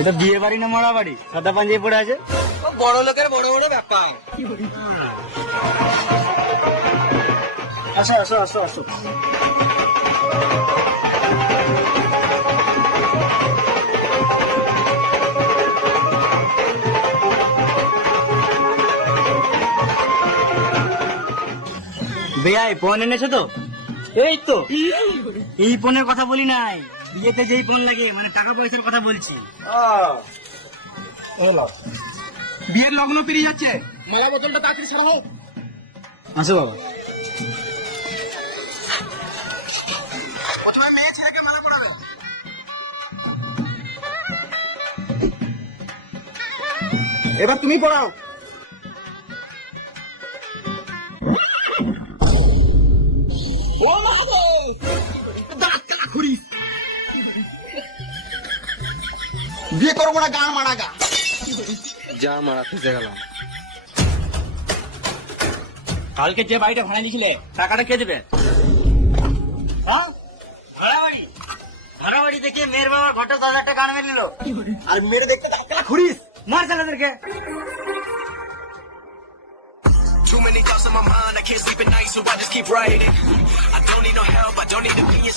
এটা বিয়ে বাড়ি না মরা বাড়ি? সাদা পাঞ্জাবি পরে আছে। বড় লোকের বড় বড় ব্যাপার। আসো আসো আসো আসো। বেয়াই ফোন এনেছো তো? এই তো। এই ফোনের কথা বলি নাই, বিয়েতে যেই ফোন লাগে, মানে টাকা পয়সার কথা বলছি। বিয়ের লগ্ন পেরিয়ে যাচ্ছে, মালা বোতলটা তাড়াতাড়ি ছাড়া হোক। আসো বাবা। প্রথমে মেয়ে ছেলেকে মালা পরাবে। এবার তুমি পড়াও। ও মা গো, দাঁত কাটা খুঁড়ি। বিয়ে করবো না, গান মারা গা। যা মারা ফেসে গেলাম। কালকে যে বাড়িটা ভাড়া নিয়েছিলে টাকাটা কে দেবে? হ্যাঁ, ভাড়া বাড়ি। ভাড়া বাড়ি দেখে মেয়ের বাবা ঘটা 10,000 টাকা আনবে নিল। আর মেরে দেখতে দাঁত কাটা খুঁড়িস। মার ছেলেদেরকে। Too many thoughts on my mind, I can't sleep at night, so I just keep writing. I don't need no help, I don't need opinions.